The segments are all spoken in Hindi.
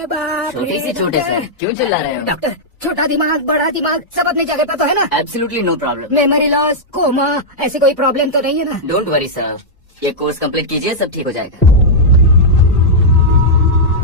अरे बाप छोटी सी छोटे सर, क्यों चिल्ला रहे हो? डॉक्टर, छोटा दिमाग बड़ा दिमाग सब अपनी जगह पर तो है ना? Absolutely no problem. Memory loss, coma, ऐसी कोई प्रॉब्लम तो नहीं है ना? डोंट वरी सर, ये कोर्स कंप्लीट कीजिए, सब ठीक हो जाएगा।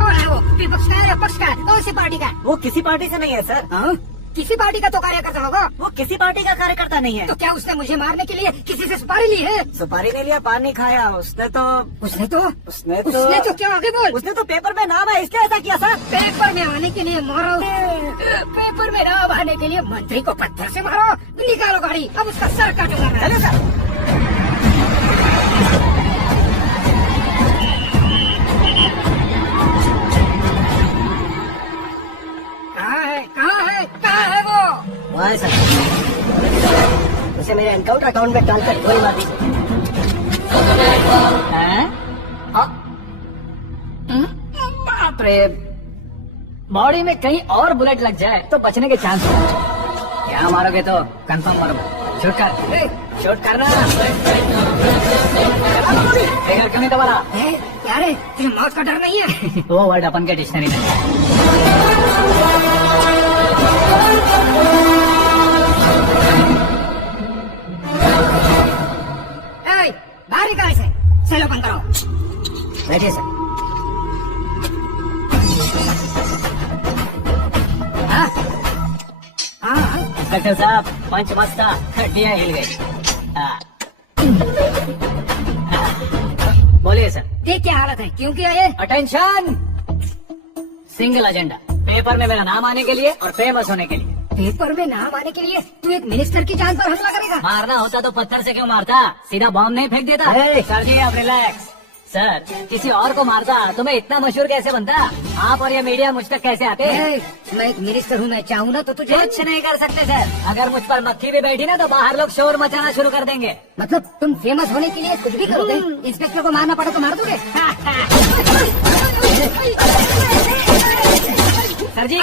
कौन है वो? विपक्ष का है या पक्ष का है? कौन सी पार्टी का है? वो किसी पार्टी से नहीं है सर। हाँ? किसी पार्टी का तो कार्यकर्ता होगा। वो किसी पार्टी का कार्यकर्ता नहीं है। तो क्या उसने मुझे मारने के लिए किसी से सुपारी ली है? सुपारी नहीं लिया, पानी खाया उसने तो उसने तो क्या आगे बोल? उसने तो पेपर में नाम है इसलिए ऐसा किया सर। पेपर में आने के लिए मारो, पेपर में नाम आने के लिए मंत्री को पत्थर से मारो। निकालो गाड़ी, अब उसका सर काटूंगा मैं। चलो सर। कहाँ है वो? वहाँ है सर। उसे मेरे एनकाउंटर अकाउंट में ट्रांसफर गोली मार दीजिए। बाप रे, बॉडी में कहीं और बुलेट लग जाए तो बचने के चांस हो। क्या मारोगे तो कंफर्म मारो। शूट कर, शूट करना। फिगर क्यों नहीं दबा रहा? क्या रे, तुझे मौत का डर नहीं है? वो वर्ड अपन के डिक्शनरी में। बाहर निकाल से, चलो बंद करो। बैठिए सर। इंस्पेक्टर साहब, पंच मस्ता, हड्डियां हिल गई। बोलिए सर। ये क्या हालत है, क्यों किया ये? अटेंशन, सिंगल एजेंडा, पेपर में मेरा नाम आने के लिए और फेमस होने के लिए। पेपर में नाम आने के लिए तू एक मिनिस्टर की जान पर हमला करेगा? मारना होता तो पत्थर से क्यों मारता, सीधा बॉम्ब नहीं फेंक देता। सर जी आप रिलैक्स। सर, किसी और को मारता तो मैं इतना मशहूर कैसे बनता? आप और ये मीडिया मुझ तक कैसे आते? मैं एक मिनिस्टर हूँ, मैं चाहूँ ना तो तुझे कुछ नहीं कर सकते सर। अगर मुझ पर मक्खी भी बैठी ना तो बाहर लोग शोर मचाना शुरू कर देंगे। मतलब तुम फेमस होने के लिए कुछ भी करोगे? इंस्पेक्टर को मारना पड़ा तो मार दोगे? सर जी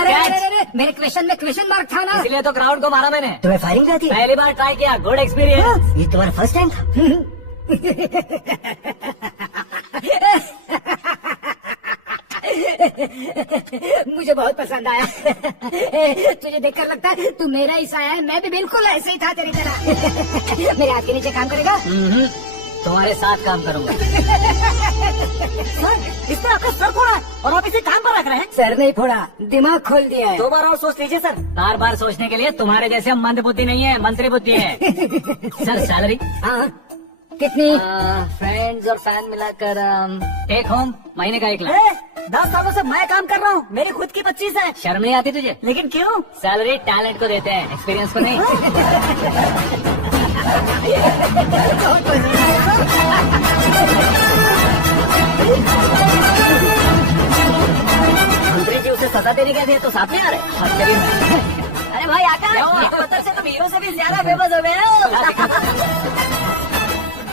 मेरे क्वेश्चन में क्वेश्चन मार्क था ना, इसलिए तो क्राउड को मारा मैंने। तुम्हें फायरिंग आती है? पहली बार ट्राई किया, गुड एक्सपीरियंस। ये तुम्हारा फर्स्ट टाइम था? मुझे बहुत पसंद आया। तुझे देखकर लगता है तू मेरा ही साया है। मैं भी बिल्कुल ऐसे ही था तेरी तरह। मेरे हाथ के नीचे काम करेगा? तुम्हारे साथ काम करूंगा। सर, इसने आपका सर फोड़ा है और आप इसे काम पर रख रहे हैं? सर नहीं फोड़ा, दिमाग खोल दिया है। 2 बार और सोच लीजिए सर। बार बार सोचने के लिए तुम्हारे जैसे मंद बुद्धि नहीं है, मंत्री बुद्धि है। Sir salary? हाँ, कितनी? फ्रेंड्स और फैन मिलाकर टेक होम महीने का 1 लाख। 10 सालों से मैं काम कर रहा हूँ, मेरी खुद की 25 है। शर्म नहीं आती तुझे? लेकिन क्यों? सैलरी टैलेंट को देते हैं, एक्सपीरियंस को नहीं। मंत्री जी उसे सजा देने गए थे तो साथ में आ रहे। अरे भाई आकाश, पत्थर से तुम हीरो से भी ज्यादा फेमस हो गए हो।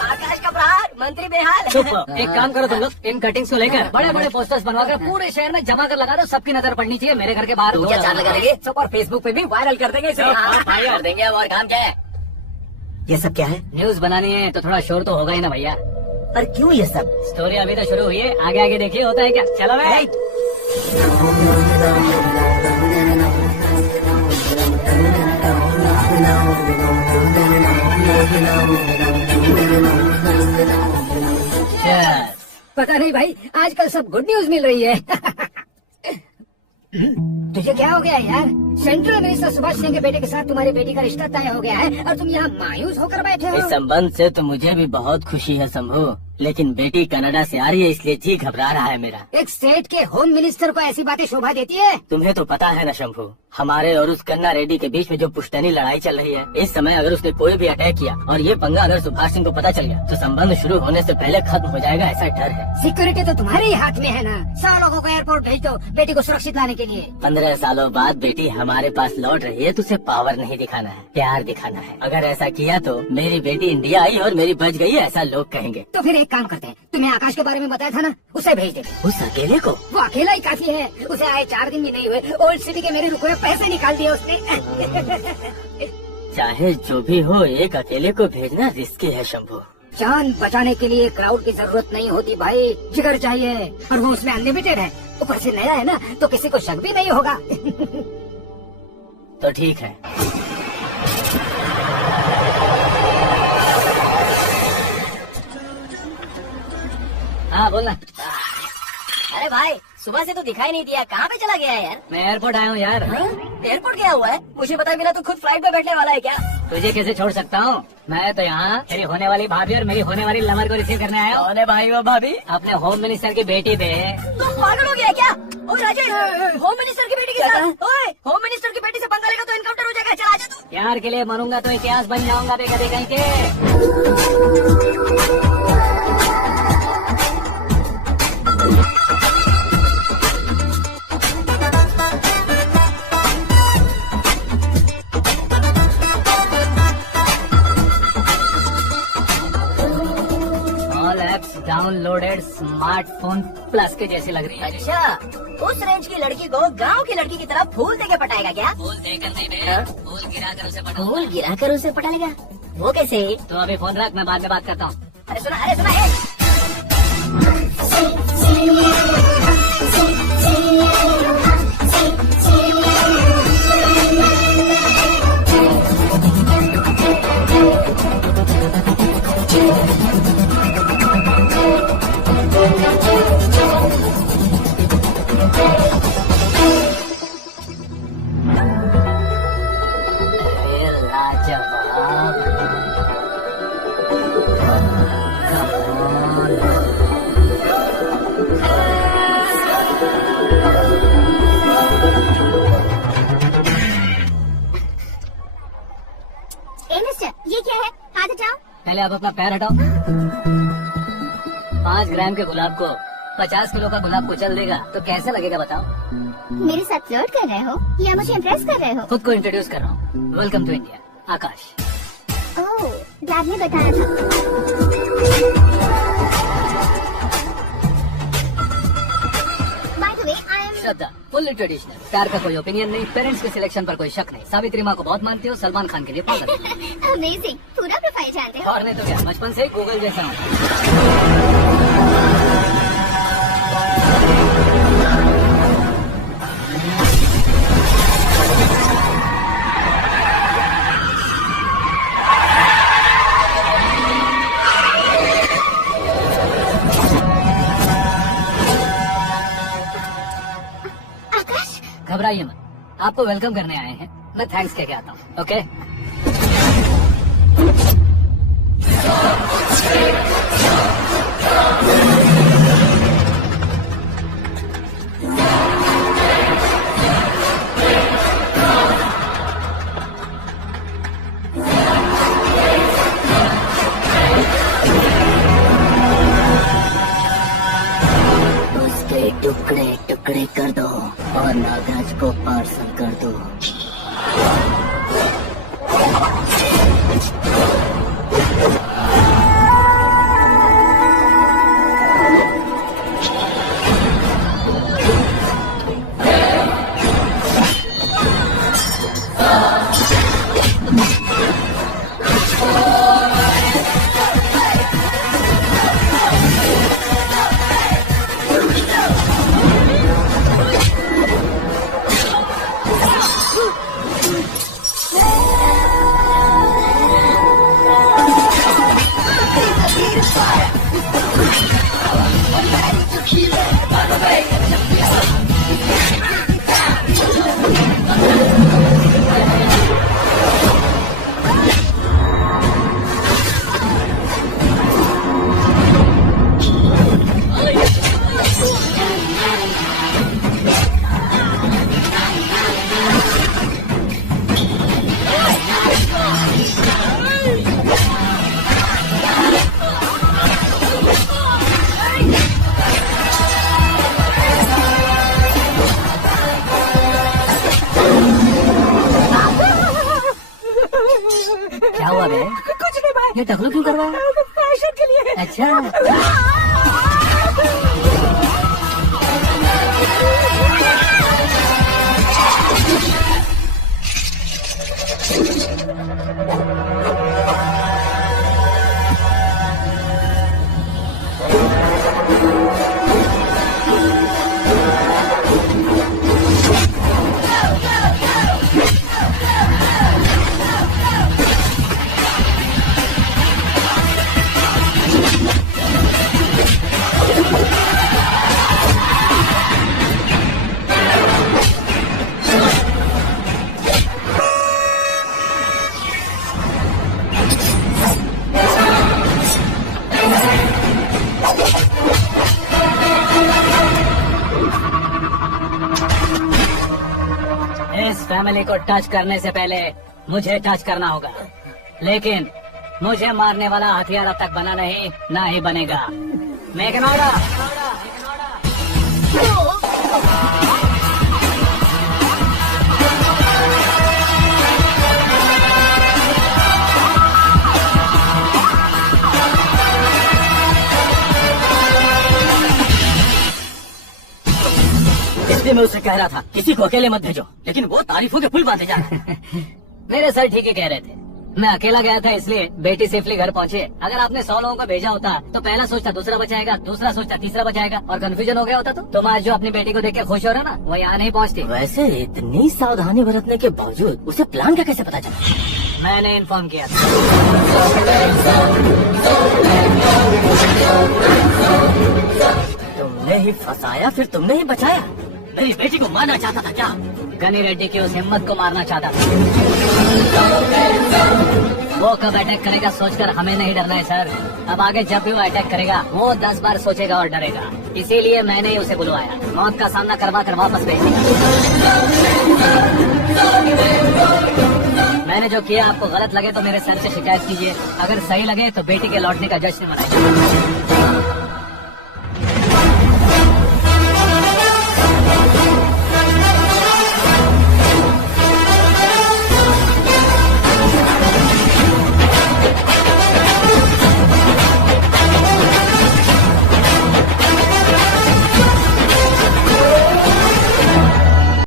आकाश का प्रहार, मंत्री बेहाल। चुप। एक काम करो तुम लोग, इन कटिंग्स को लेकर बड़े बड़े पोस्टर्स बनवाकर पूरे शहर में जमा कर लगा दो। सबकी नजर पड़नी चाहिए मेरे घर के बाहर। क्या चार्ज लगा देंगे? और फेसबुक पे भी वायरल कर देंगे इसे। कर देंगे। अब और काम क्या है? ये सब क्या है? न्यूज बनानी है तो थोड़ा शोर तो होगा ही ना भैया। पर क्यों ये सब? स्टोरी अभी तो शुरू हुई है, आगे आगे देखिए होता है क्या। चलो भाई। पता नहीं भाई, आजकल सब गुड न्यूज मिल रही है। तुझे क्या हो गया यार? सेंट्रल मिनिस्टर सुभाष सिंह के बेटे के साथ तुम्हारी बेटी का रिश्ता तय हो गया है और तुम यहाँ मायूस होकर बैठे हो। इस संबंध से तो मुझे भी बहुत खुशी है शंभू, लेकिन बेटी कनाडा से आ रही है इसलिए जी घबरा रहा है मेरा। एक स्टेट के होम मिनिस्टर को ऐसी बातें शोभा देती है? तुम्हें तो पता है ना शंभू, हमारे और उस कन्ना रेड्डी के बीच में जो पुश्तैनी लड़ाई चल रही है, इस समय अगर उसने कोई भी अटैक किया और ये पंगा अगर सुभाष सिंह को पता चल गया तो संबंध शुरू होने से पहले खत्म हो जाएगा, ऐसा डर है। सिक्योरिटी तो तुम्हारे ही हाथ में है ना। 100 लोगों को एयरपोर्ट भेज दो बेटी को सुरक्षित लाने के लिए। 15 सालों बाद बेटी हमारे पास लौट रही है तो उसे पावर नहीं दिखाना है, प्यार दिखाना है। अगर ऐसा किया तो मेरी बेटी इंडिया आई और मेरी बच गई, ऐसा लोग कहेंगे। तो फिर एक काम करते हैं, तुम्हें आकाश के बारे में बताया था ना, उसे भेज दे। उस अकेले को? वो अकेला ही काफी है। उसे आए 4 दिन भी नहीं हुए, ओल्ड सिटी के मेरे रुपए पैसे निकाल दिए उसने। चाहे जो भी हो, एक अकेले को भेजना रिस्की है शंभू। जान बचाने के लिए क्राउड की जरूरत नहीं होती भाई, जिगर चाहिए और वो उसमें अनलिमिटेड है। ऊपर से नया है ना, तो किसी को शक भी नहीं होगा। तो ठीक है। हाँ बोलना। अरे भाई सुबह से तो दिखाई नहीं दिया, कहाँ पे चला गया है यार? मैं एयरपोर्ट आया हूँ यार। एयरपोर्ट गया हुआ है? मुझे पता बिना तो खुद फ्लाइट पे बैठने वाला है क्या? तुझे कैसे छोड़ सकता हूँ? मैं तो यहाँ मेरी होने वाली भाभी और मेरी होने वाली लवर को रिसीव करने आया हूँ। भाई वो भाभी अपने होम मिनिस्टर की बेटी पे। तो पागल हो गया क्या? ओ राजेश, होम मिनिस्टर की बेटी के साथ? ओए, होम मिनिस्टर की बेटी से पंगा लेगा तो इनकाउंटर हो जाएगा। चल आजा तू। प्यार के लिए मरूंगा तो इतिहास बन जाऊंगा बेकदे कहीं के। All apps downloaded smartphone plus के जैसी लग रही है। अच्छा, उस रेंज की लड़की को गांव की लड़की की तरह फूल देके पटाएगा क्या? फूल देकर नहीं बे, फूल गिरा कर उसे पटाऊंगा। फूल गिरा कर उसे पटा लेगा? वो कैसे? तो अभी फोन रख, मैं बाद में बात करता हूँ। अरे सुना ए। अरे लाजवाब। ए मिस्टर, ये क्या है? हाथ हटाओ। पहले आप अपना पैर हटाओ। 5 ग्राम के गुलाब को 50 किलो का गुलाब कुचल देगा तो कैसे लगेगा बताओ? मेरे साथ फ्लर्ट कर रहे हो या मुझे इम्प्रेस कर रहे हो? खुद को इंट्रोड्यूस कर रहा हूँ। Welcome to India, Aakash. Oh, dad ने बताया था। By the way, I am Shraddha, fully traditional. प्यार का कोई ओपिनियन नहीं, पेरेंट्स के सिलेक्शन पर कोई शक नहीं। सावित्री माँ को बहुत मानती हो, सलमान खान के लिए पागल। अमेजिंग, पूरा प्रोफाइल जानते हो। और नहीं तो क्या, बचपन से ही गूगल जैसा हूँ। आकाश, घबराइए मत, आपको वेलकम करने आए हैं। मैं थैंक्स कह के आता हूँ। ओके उसके टुकड़े टुकड़े कर दो और नागराज को पार्सल कर दो। क्या हुआ बे? कुछ नहीं भाई, ये टकलू क्यों कर रहा है? फैशन के लिए। अच्छा फैमिली को टच करने से पहले मुझे टच करना होगा, लेकिन मुझे मारने वाला हथियार अब तक बना नहीं, ना ही बनेगा। Make an order. इसलिए मैं उससे कह रहा था किसी को अकेले मत भेजो, लेकिन वो तारीफों के पुल बांधे जा रहा है। मेरे सर ठीक ही कह रहे थे। मैं अकेला गया था इसलिए बेटी सेफली घर पहुंची। अगर आपने 100 लोगों को भेजा होता तो पहला सोचता दूसरा बचाएगा, दूसरा सोचता तीसरा बचाएगा, और कंफ्यूजन हो गया होता तो तुम आज जो अपनी बेटी को देख के खुश हो रहे हो ना, वो यहाँ नहीं पहुँचती। वैसे इतनी सावधानी बरतने के बावजूद उसे प्लान का कैसे पता चला? मैंने इन्फॉर्म किया था। तुमने ही फंसाया, फिर तुमने ही बचाया। मेरी बेटी को मारना चाहता था क्या? गनी रेड्डी की उस हिम्मत को मारना चाहता था। वो कब अटैक करेगा सोचकर हमें नहीं डरना है सर। अब आगे जब भी वो अटैक करेगा वो 10 बार सोचेगा और डरेगा। इसीलिए मैंने ही उसे बुलवाया, मौत का सामना करवा कर वापस भेजेगा। मैंने जो किया आपको गलत लगे तो मेरे सर से शिकायत कीजिए, अगर सही लगे तो बेटी के लौटने का जश्न मनाइए।